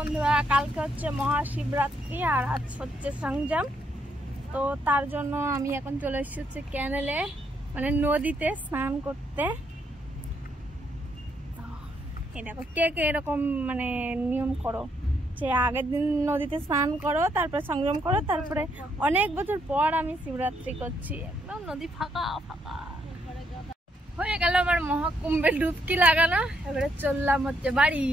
বন্ধুরা, কালকে হচ্ছে মহাশিবরাত্রি আর আজ হচ্ছে সংযম। তো তার জন্য আমি এখন চলে এসেছি হচ্ছে ক্যানেলে, মানে নদীতে স্নান করতে। এই দেখো, কে কে এরকম মানে নিয়ম করো যে আগের দিন নদীতে স্নান করো, তারপরে সংযম করো, তারপরে অনেক বছর পর আমি শিবরাত্রি করছি। একদম নদী ফাঁকা ফাঁকা হয়ে গেল আমার মহাকুম্ভে ডুবকি লাগানো। এবারে চললাম হচ্ছে বাড়ি।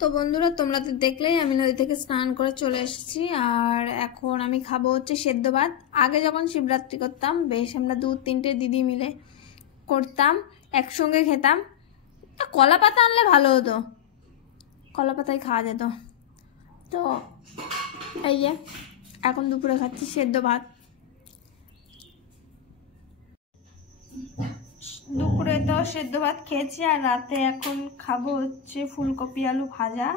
তো বন্ধুরা, তোমরা তো দেখলেই আমি নদী থেকে স্নান করে চলে এসেছি। আর এখন আমি খাবো হচ্ছে সেদ্ধ ভাত। আগে যখন শিবরাত্রি করতাম, বেশ আমরা 2-3টে দিদি মিলে করতাম, একসঙ্গে খেতাম। কলা পাতা আনলে ভালো হতো, কলা পাতায় খাওয়া যেত। তো এই যে এখন দুপুরে খাচ্ছি সেদ্ধ ভাত। দুপুরে তো সেদ্ধ ভাত খেয়েছি, আর রাতে এখন খাবো হচ্ছে ফুলকপি আলু ভাজা,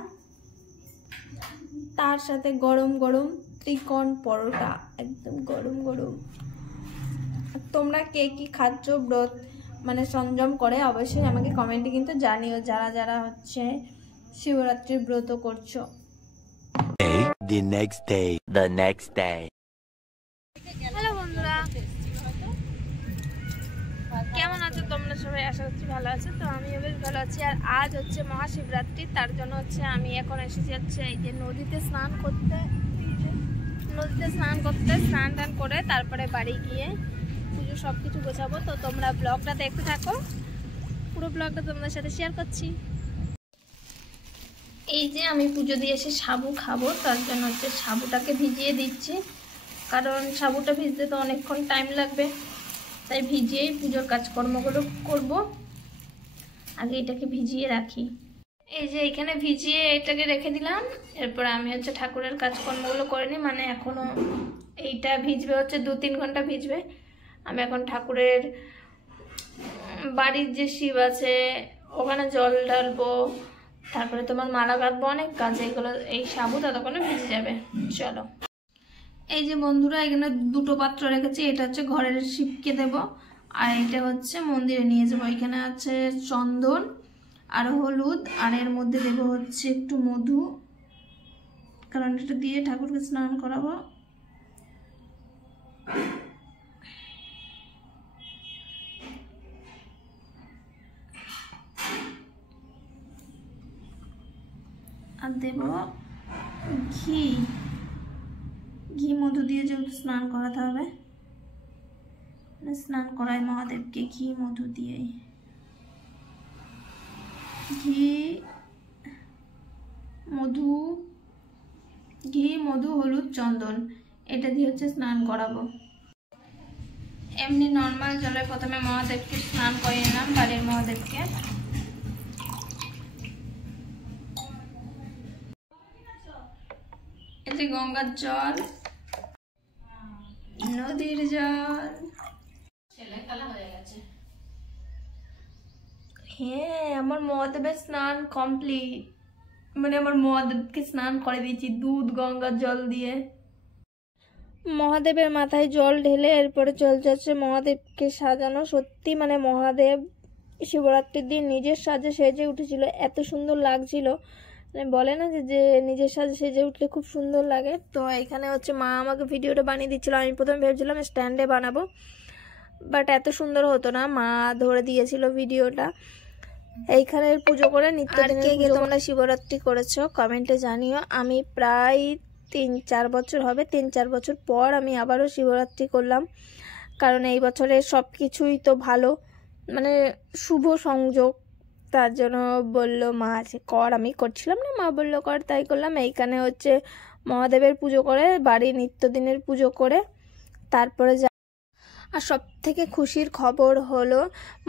তার সাথে গরম গরম ত্রিকোণ পরোটা, একদম গরম গরম। তোমরা কে কি খাচ্ছ ব্রত মানে সংযম করে, অবশ্যই আমাকে কমেন্টে কিন্তু জানিও, যারা যারা হচ্ছে শিবরাত্রির ব্রত করছো। The next day. হ্যালো বন্ধুরা, কেমন আছো তোমরা সবাই? আশা করছি ভালো আছো। তো আমিও বেশ ভালো আছি। আর আজ হচ্ছে মহাশিবরাত্রি, তার জন্য হচ্ছে আমি এখন এসেছি হচ্ছে এই যে নদীতে স্নান করতে। স্নান টান করে তারপরে বাড়ি গিয়ে পুজো সব কিছু গোছাবো। তো তোমরা ব্লগটা দেখতে থাকো, পুরো ব্লগটা তোমাদের সাথে শেয়ার করছি। এই যে আমি পুজো দিয়ে এসে সাবু খাবো, তার জন্য হচ্ছে সাবুটাকে ভিজিয়ে দিচ্ছি, কারণ সাবুটা ভিজতে তো অনেকক্ষণ টাইম লাগবে, তাই ভিজিয়েই পুজোর কাজকর্মগুলো করব। আগে এটাকে ভিজিয়ে রাখি। এই যে এখানে ভিজিয়ে এটাকে রেখে দিলাম। এরপর আমি হচ্ছে ঠাকুরের কাজকর্মগুলো করে নিই। মানে এখনো এইটা ভিজবে হচ্ছে 2-3 ঘন্টা ভিজবে। আমি এখন ঠাকুরের বাড়ির যে শিব আছে ওখানে জল ঢালবো, তারপরে তোমার মালা গাঁথবো, অনেক কাজ। এগুলো এই সাবু ততক্ষণে ভিজে যাবে। চলো। এই যে বন্ধুরা, এখানে 2টো পাত্র রেখেছি। এটা হচ্ছে ঘরের শিবকে দেব, আর এটা হচ্ছে মন্দিরে নিয়ে যাবো। এখানে আছে চন্দন আর হলুদ, আর এর মধ্যে দেব হচ্ছে একটু মধু, কারণ এটা দিয়ে ঠাকুরকে স্নান করাবো। আর দেব ঘি, মধু দিয়ে যেহেতু স্নান করাতে হবে, স্নান করাই মহাদেবকে ঘি মধু দিয়ে। ঘি মধু হলুদ চন্দন এটা দিয়ে হচ্ছে স্নান করাবো। এমনি নর্মাল জলে প্রথমে মহাদেবকে স্নান করিয়ে নিলাম, বাড়ির মহাদেবকে। এতে গঙ্গার জল, নদীর জল। হ্যাঁ, আমার মহাদেবের স্নান কমপ্লিট। মানে আমার মহাদেবকে স্নান করে দিয়েছি দুধ গঙ্গার জল দিয়ে। মহাদেবের মাথায় জল ঢেলে এরপরে চলছে হচ্ছে মহাদেবকে সাজানো। সত্যি মানে মহাদেব শিবরাত্রির দিন নিজের সাজে সেজে উঠেছিল, এত সুন্দর লাগছিল। বলে না যে নিজের সাজে সেজে উঠলে খুব সুন্দর লাগে। তো এখানে হচ্ছে মা আমাকে ভিডিওটা বানিয়ে দিচ্ছিল। আমি প্রথমে ভেবেছিলাম স্ট্যান্ডে বানাবো, বাট এত সুন্দর হতো না, মা ধরে দিয়েছিল ভিডিওটা। এইখানে পুজো করে নিত্যদিনের পুজো। তোমরা শিবরাত্রি করেছো কমেন্টে জানিও। আমি প্রায় 3-4 বছর হবে, 3-4 বছর পর আমি আবারও শিবরাত্রি করলাম, কারণ এই বছরে সব কিছুই তো ভালো, মানে শুভ সংযোগ। তার জন্য বললো মা আছে কর, আমি করছিলাম না, মা বললো কর, তাই করলাম। এইখানে হচ্ছে মহাদেবের পুজো করে, বাড়ির নিত্যদিনের পুজো করে তারপরে আর সব থেকে খুশির খবর হলো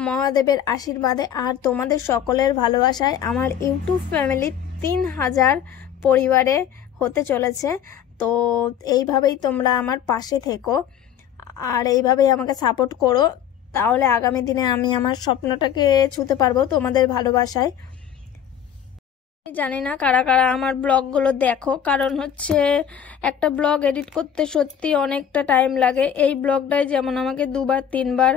মহাদেবের আশীর্বাদে আর তোমাদের সকলের ভালোবাসায় আমার ইউটিউব ফ্যামিলি 3000 পরিবারে হতে চলেছে। তো এইভাবেই তোমরা আমার পাশে থেকো আর এইভাবেই আমাকে সাপোর্ট করো, তাহলে আগামী দিনে আমি আমার স্বপ্নটাকে ছুঁতে পারবো তোমাদের ভালোবাসায়। জানি না কারা কারা আমার ব্লগগুলো দেখো, কারণ হচ্ছে একটা ব্লগ এডিট করতে সত্যি অনেকটা টাইম লাগে। এই ব্লগটাই যেমন আমাকে 2-3 বার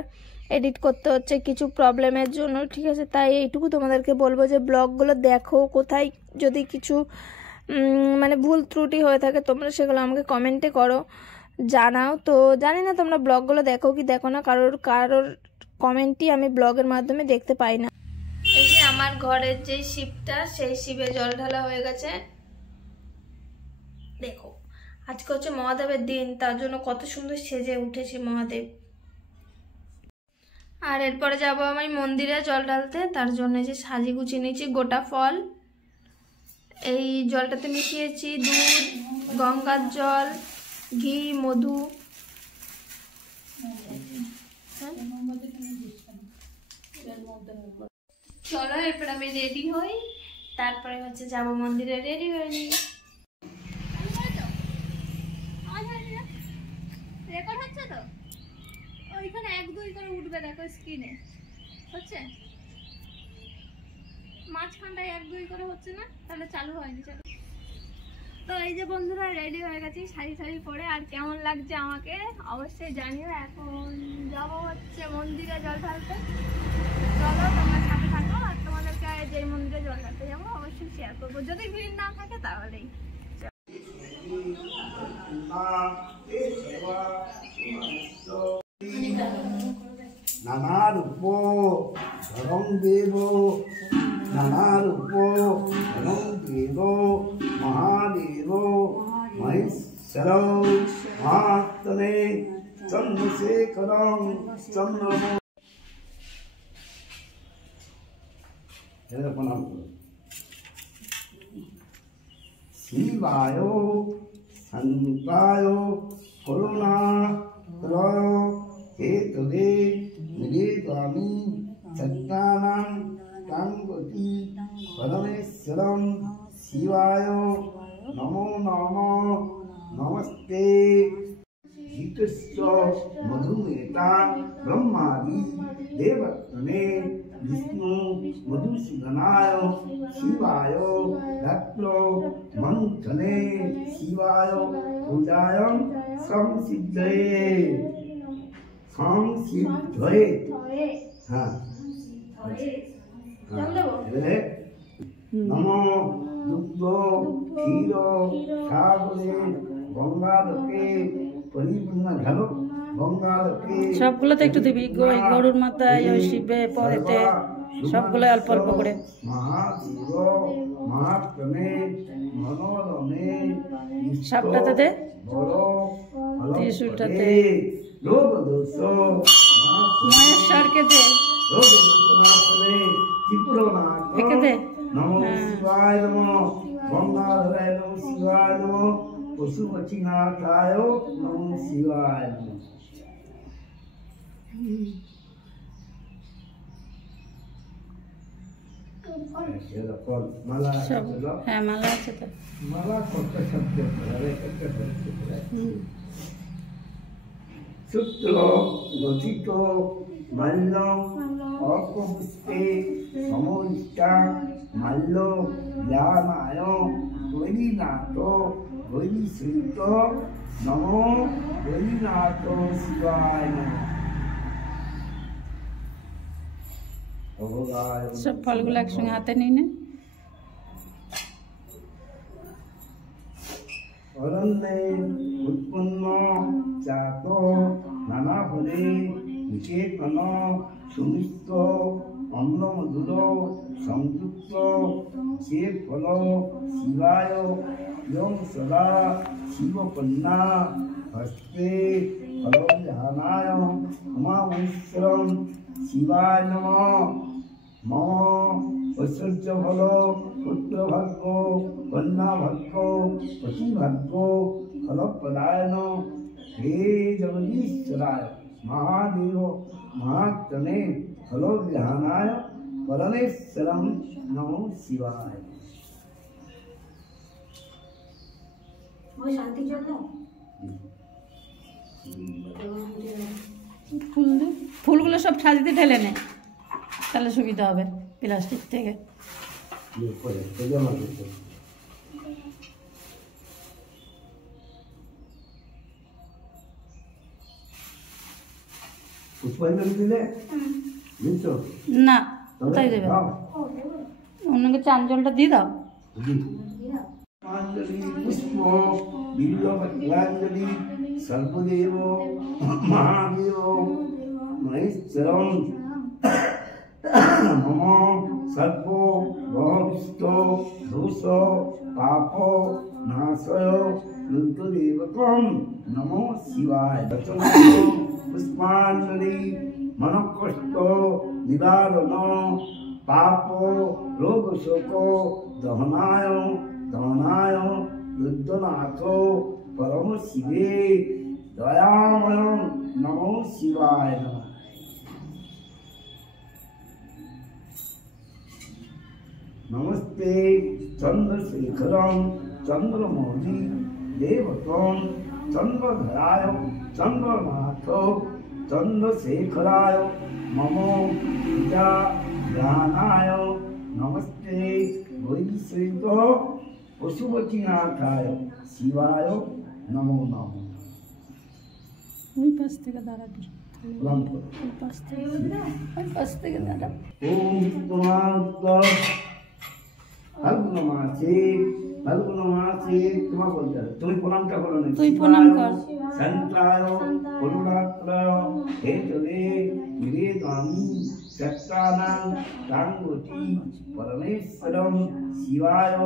এডিট করতে হচ্ছে কিছু প্রবলেমের জন্য, ঠিক আছে। তাই এইটুকু তোমাদেরকে বলবো যে ব্লগগুলো দেখো, কোথায় যদি কিছু মানে ভুল ত্রুটি হয়ে থাকে তোমরা সেগুলো আমাকে কমেন্টে করো, জানাও। তো জানি না তোমরা ব্লগগুলো দেখো কি দেখো না, কারোর কমেন্টই আমি ব্লগের মাধ্যমে দেখতে পাই না। এই যে আমার ঘরের যে শিবটা, সেই শিবে জল ঢালা হয়ে গেছে। দেখো আজকে হচ্ছে মহাদেবের দিন, তার জন্য কত সুন্দর সেজে উঠেছে মহাদেব। আর এরপরে যাবো আমি মন্দিরে জল ঢালতে, তার জন্য যে সাজি গুছিয়ে নিয়েছি গোটা ফল। এই জলটাতে মিশিয়েছি দুধ, গঙ্গার জল, ঘি, মধু। চলো এরপর আমি রেডি হই, তারপরে হচ্ছে যাবো মন্দিরে, রেডি হয়ে নিই। রেকর্ড হচ্ছে তো, ওইখানে 1-2 করে উঠবে, দেখো স্ক্রিনে হচ্ছে, মাঝখানটায় 1-2 করে হচ্ছে না, তাহলে চালু হয়নি। চলো, তো এই যে বন্ধুরা রেডি হয়ে গেছি শাড়ি পরে, আর কেমন লাগছে আমাকে অবশ্যই জানিও। এখন যাবো হচ্ছে মন্দিরে জল ঢালতে। চলো তোমার সাথে থাকো, আর তোমাদেরকে যে মন্দিরে জল ঢালতে যাবো অবশ্যই শেয়ার করবো, যদি ভিড় না থাকে তাহলেই। নানারূপো ধরং দেব, নানারূপো ধরং দেব, মহাদেব মহেশ্বর মহাত্মনে চন্দ্রশেখরং চন্দ্রম। প্রণাম করো। শিবায় শঙ্কায় করুণাকরায় হেতবে নিবেদয়ামি সত্যানাং কাঙ্গতি পরমেশ্বরং শিবায় নমো নমঃ। নমস্তে ধৃতশ্চ মধুমেতা ব্রহ্মাদি দেবত্তমে विष्णु मधुसूदनाय शिवाय रात्रो मंथने शिवाय पूजाय संसिद्धये हाँ नमो दुग्धो क्षीरो सागरे गंगाधके परिपूर्ण घलो সবগুলো তো একটু দিবি, গরুর মাথায় ওই শিবে পরেতে সবগুলো অল্প অল্প করে। সবটাতে দে, ত্রিশূলটাতে মহেশ্বরকে দে, একে দে। পশুপতিনাথায় নমঃ শিবায়। হ্যাঁ মালা আছে তো, মালা করতে শব্দ সূত্র গঠিত মাল্য অর্কপুষ্পে সমষ্টা মাল্য জ্ঞানায় গৈরীনাথ গৈরীশ্রীত নমো গৈরীনাথ শিবায় নমঃ। সব ফলগুলো একসঙ্গে হাতে নিই না। অরণ্যে উৎপন্ন জাত নানা ফলে নিকেতন সুমিষ্ট অন্নমধুর সংযুক্ত সে ফল শিবায় ইয়ং সদা শিবকন্যা হস্তে ফলজানায় উমামহেশ্বরং শিবায় নমঃ। মম ঐশ্বর্য ফল পুত্র ভাগ্য কন্যা ভাগ্য পতি ভাগ্য ফলপ্রদায়ন হে জগদীশ্বরায় মহাদেব মহাত্মনে ফলবিধানায় পরমেশ্বরং নমো শিবায়। ফুলগুলো সব সাজিতে ঢেলে নে, তাহলে সুবিধা হবে প্লাস্টিক থেকে। পুষ্পাঞ্জলি দিলে বুঝছো? না, কোথায় দেবে? অন্যকে চান জলটা দিয়ে দাও। পুষ্পাঞ্জলি পুষ্প বিল্লপত্রাঞ্জলি সর্বদেব মহাদেব মহেশ্বরম মম সর্ব ভবিষ্য দোষ পাপ নাশয় রুদ্রদেবকম নমো শিবায়। পুষ্পাঞ্জলি মনকষ্ট নিবারণ পাপ রোগ শোক দহনায় দহনায় রুদ্রনাথ পরম শিবে দয়াময় নমো শিবায়। नमस्ते चंद्रशेखरम चंद्रमौली देवतम चंद्रधराय चंद्रनाथ चंद्रशेखराय मम पिता ज्ञानाय नमस्ते वैश्विक पशुपतिनाथाय शिवाय नमो नमः। ওই পাশ থেকে দাঁড়াবি, प्रणाम करो। ওই পাশ থেকে দাঁড়াবি। ओम तुम्हारा ফাল্গুন মাসে তোমার বলতে হবে, তুমি প্রণামটা করো না। তুই প্রণাম কর। শান্তায় করুণাত্রায় হেতবে নিবেদয়ামি সত্যানাং তাঙ্গতি পরমেশ্বরম শিবায়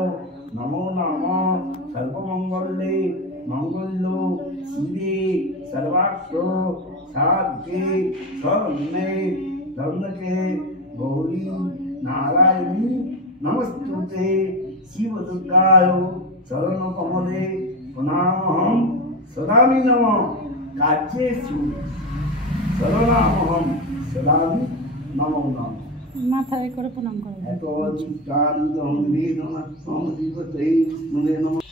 নমো নমঃ। সর্বমঙ্গলে মঙ্গল শিবে সর্বার্থ সাধকে শরণ্যে ধর্মকে গৌরী নারায়ণী नमस्ते शिव दुर्गाय चरण कमले प्रणामहम सदामि नमः काच्येषु शरणामहम सदामि नमो नमः। মাথায় করে প্রণাম করো। এত চিত্তানন্দম বেদনাত্মম জীবতে বিষ্ণুবে নমঃ।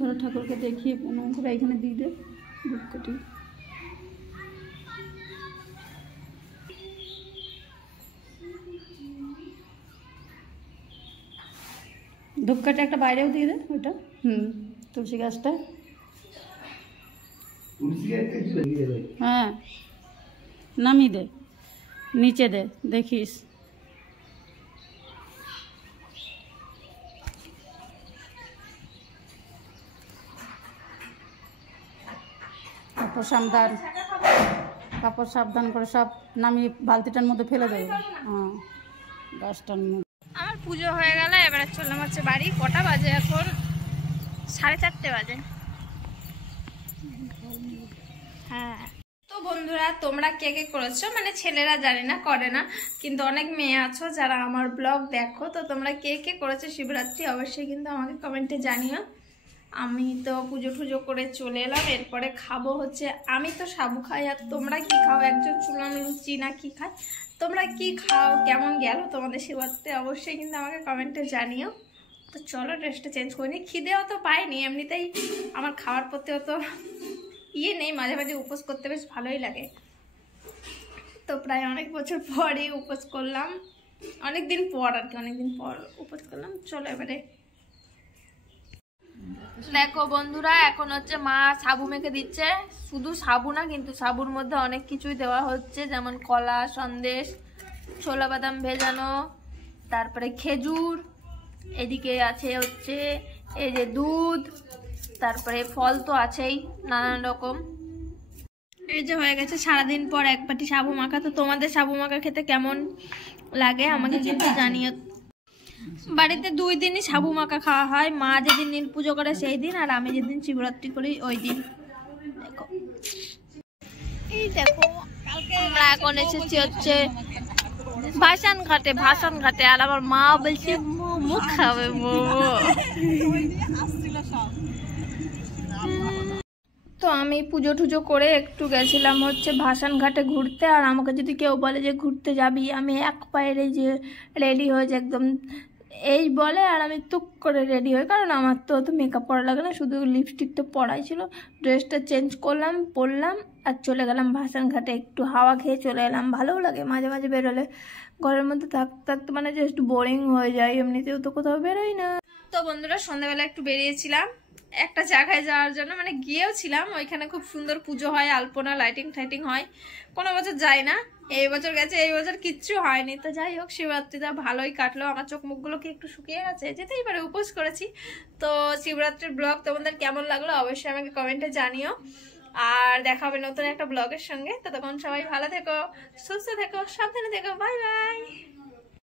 ধরো ঠাকুরকে দেখিয়ে প্রণাম করে এখানে দিয়ে দে ধূপকাঠি। ধূপকাঠি একটা বাইরেও দিয়ে দে ওইটা। তুলসী গাছটা। হ্যাঁ, নামিয়ে দে, নিচে দে, দেখিস। কাপড় সাবধান করে সব নামিয়ে বালতিটার মধ্যে ফেলে দেবে। হ্যাঁ, গাছটার মধ্যে। আমার পুজো হয়ে গেল, এবারে চললাম হচ্ছে বাড়ি। কটা বাজে এখন? 4:30 বাজে। হ্যাঁ, তো বন্ধুরা তোমরা কে কে করেছো, মানে ছেলেরা জানি না করে না, কিন্তু অনেক মেয়ে আছো যারা আমার ব্লগ দেখো, তো তোমরা কে কে করেছো শিবরাত্রি অবশ্যই কিন্তু আমাকে কমেন্টে জানিও। আমি তো পুজো টুজো করে চলে এলাম, এরপরে খাবো হচ্ছে, আমি তো সাবু খাই, আর তোমরা কি খাও? একজন শুনলাম লুচি না কি খায়, তোমরা কি খাও? কেমন গেল তোমাদের শিবরাত্রি অবশ্যই কিন্তু আমাকে কমেন্টে জানিও। তো চলো ড্রেসটা চেঞ্জ করে নিই, খিদেও তো পাইনি, এমনিতেই আমার খাওয়ার প্রতি অত নেই, মাঝে মাঝে উপোস করতে বেশ ভালোই লাগে। তো প্রায় অনেক বছর পরই উপোস করলাম, অনেকদিন পর আর কি, অনেকদিন পর উপোস করলাম। চলো এবারে দেখো বন্ধুরা, এখন হচ্ছে মা সাবু মেখে দিচ্ছে। শুধু সাবু না, কিন্তু সাবুর মধ্যে অনেক কিছুই দেওয়া হচ্ছে, যেমন কলা, সন্দেশ, ছোলা বাদাম ভেজানো, তারপরে খেজুর, এদিকে আছে হচ্ছে এই যে দুধ, তারপরে ফল তো আছেই নানান রকম। এই যে হয়ে গেছে সারাদিন পর এক বাটি সাবু মাখা। তো তোমাদের সাবু মাখা খেতে কেমন লাগে আমাকে কিন্তু জানিও। বাড়িতে 2 দিনই সাবু মাখা খাওয়া হয়, মা যেদিন নীল পুজো করে সেই দিন, আর আমি যেদিন শিবরাত্রি করি ওই দিন। দেখো এই দেখো, আমরা এখন এসেছি হচ্ছে ভাসান ঘাটে, আর আমার মা বলছে মোমো খাবে, মোমো। তো আমি পুজো টুজো করে একটু গেছিলাম হচ্ছে ভাসান ঘাটে ঘুরতে, আর আমাকে যদি কেউ বলে যে ঘুরতে যাবি, আমি এক পায়ে যে রেডি হয়ে যে একদম এই বলে আর আমি টুক করে রেডি হই, কারণ আমার তো অত মেকআপ করা লাগে না, শুধু লিপস্টিক তো পরাই ছিল। ড্রেসটা চেঞ্জ করলাম, পরলাম আর চলে গেলাম ভাসান ঘাটে, একটু হাওয়া খেয়ে চলে এলাম। ভালোও লাগে মাঝে মাঝে বেরোলে, ঘরের মধ্যে থাকতে থাকতে মানে জাস্ট বোরিং হয়ে যায়, এমনিতেও তো কোথাও বেরোই না। তো বন্ধুরা সন্ধ্যাবেলা একটু বেরিয়েছিলাম একটা জায়গায় যাওয়ার জন্য, মানে গিয়েও ছিলাম, ওইখানে খুব সুন্দর পুজো হয়, আলপনা লাইটিং টাইটিং হয়। কোনো বছর যাই না, এই বছর গেছে, এই বছর কিচ্ছু হয়নি। তো যাই হোক, শিবরাত্রিটা ভালোই কাটলো। আমার চোখ মুখগুলো কি একটু শুকিয়ে গেছে, যেতেই পারে, উপোস করেছি। তো শিবরাত্রির ব্লগ তোমাদের কেমন লাগলো অবশ্যই আমাকে কমেন্টে জানিও। আর দেখা হবে নতুন একটা ব্লগের সঙ্গে। ততক্ষণ সবাই ভালো থেকো, সুস্থ থেকো, সাবধানে থেকো, বাই বাই।